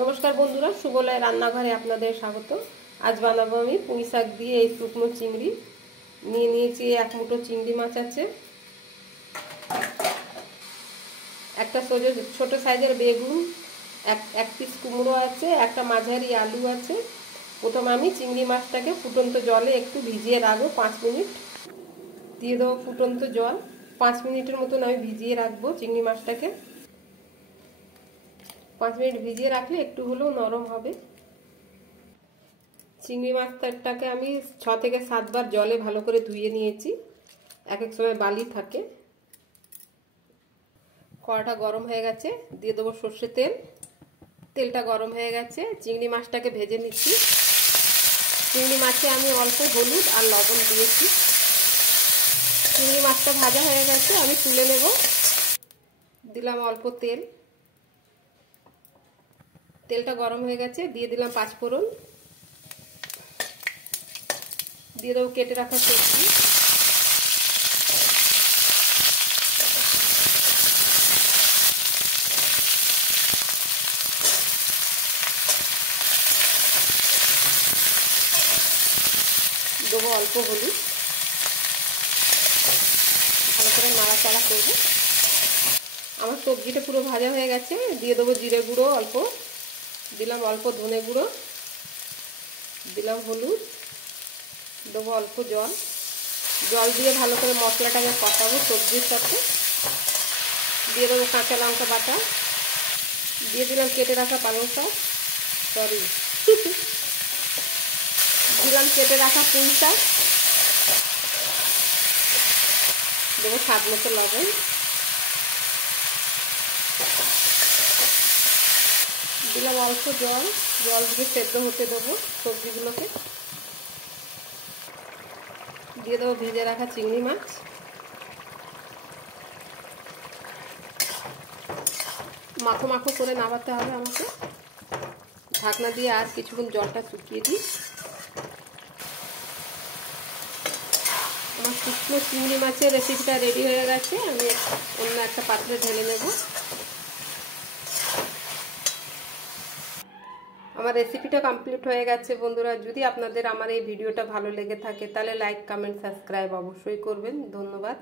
নমস্কার বন্ধুরা, সুবলয় রান্নাঘরে আপনাদের স্বাগত। আজ বানাবো আমি পুঁই শাক দিয়ে এই শুকনো চিংড়ি। নিয়ে নিয়েছি এক মুঠো চিংড়ি মাছ আছে, একটা ছোট সাইজের বেগুন, এক পিস কুমড়ো আছে, একটা মাঝারি আলু আছে। প্রথমে আমি চিংড়ি মাছটাকে ফুটন্ত জলে একটু ভিজিয়ে রাখবো 5 মিনিট। দিয়ে দেবো ফুটন্ত জল। 5 মিনিটের মতন আমি ভিজিয়ে রাখবো চিংড়ি মাছটাকে। 5 মিনিট ভিজিয়ে রাখলে একটু হলেও নরম হবে। চিংড়ি মাছটাকে আমি 6 থেকে 7 বার জলে ভালো করে ধুয়ে নিয়েছি। এক এক সময় বালি থাকে। কড়াটা গরম হয়ে গেছে, দিয়ে দেবো সর্ষের তেল। তেলটা গরম হয়ে গেছে, চিংড়ি মাছটাকে ভেজে নিচ্ছি। চিংড়ি মাছে আমি অল্প হলুদ আর লবণ দিয়েছি। চিংড়ি মাছটা ভাজা হয়ে গেছে, আমি তুলে নেব। দিলাম অল্প তেল। তেলটা গরম হয়ে গেছে, দিয়ে দিলাম 5 ফোড়ন। দিয়ে দেবো কেটে রাখা সবজি। দেবো অল্প হলুদ। ভালো করে নাড়াচাড়া করবো। আমার সবজিটা পুরো ভাজা হয়ে গেছে, দিয়ে দেবো জিরে গুঁড়ো অল্প, দিলাম অল্প ধনে গুঁড়ো, দিলাম হলুদ, দেবো অল্প জল। জল দিয়ে ভালো করে মশলাটাকে কষাবো সবজির সাথে। দিয়ে দেবো কাঁচা লঙ্কা বাটা, দিয়ে দিলাম কেটে রাখা পালং শাক, দিলাম কেটে রাখা পুঁই শাক, দেবো স্বাদ মতো লবণ, দিলাম অল্প জল। জল দিয়ে সেদ্ধ হতে দেবো সবজিগুলোকে। দিয়ে দেবো ভেজে রাখা চিংড়ি মাছ। মাখো মাখো করে নামাতে হবে আমাকে। ঢাকনা দিয়ে আর কিছুক্ষণ জলটা শুকিয়ে দিই। আমার শুকনো চিংড়ি মাছের রেসিপিটা রেডি হয়ে গেছে। আমি অন্য একটা পাত্রে ঢেলে নেব। আমার রেসিপিটা কমপ্লিট হয়ে গেছে বন্ধুরা। যদি আপনাদের আমার এই ভিডিওটা ভালো লেগে থাকে তাহলে লাইক, কমেন্ট, সাবস্ক্রাইব অবশ্যই করবেন। ধন্যবাদ।